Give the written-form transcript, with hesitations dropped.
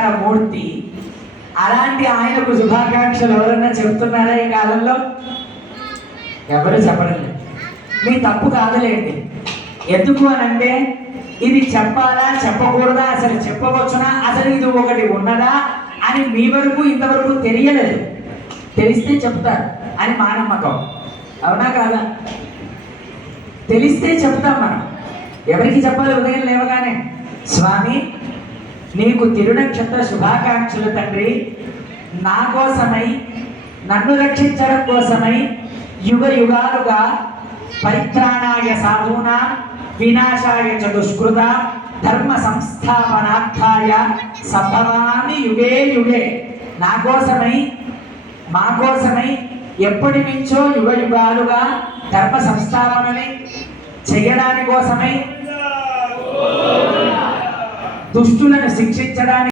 అవతార మూర్తి. అలాంటి ఆయనకు శుభాకాంక్షలు ఎవరన్నా చెప్తున్నారా ఈ కాలంలో? ఎవరు చెప్పడం లేదు. మీ తప్పు కాదులేండి. ఎందుకు అనంటే ఇది చెప్పాలా చెప్పకూడదా, అసలు చెప్పవచ్చునా, అసలు ఇది ఒకటి ఉన్నదా అని మీ వరకు ఇంతవరకు తెలియలేదు. తెలిస్తే చెప్తారు అని మా నమ్మకం. అవునా కాదా? తెలిస్తే చెప్తాం మనం. ఎవరికి చెప్పాలి? ఉదయం లేవగానే స్వామి నీకు తిరునక్షత్ర శుభాకాంక్షలు తండ్రి, నా కోసమై నన్ను రక్షించడం కోసమై యుగ యుగాలుగా పరిత్రాణాయ సాధూనా వినాశాయ చ దుష్కృత ధర్మ సంస్థాపనార్థాయ సంభవామి యుగే యుగే. నా కోసమై మా కోసమై ఎప్పటి నుంచో యుగ యుగాలుగా ధర్మ సంస్థాపనని చేయడాని కోసమై దుష్టులను శిక్షించడానికి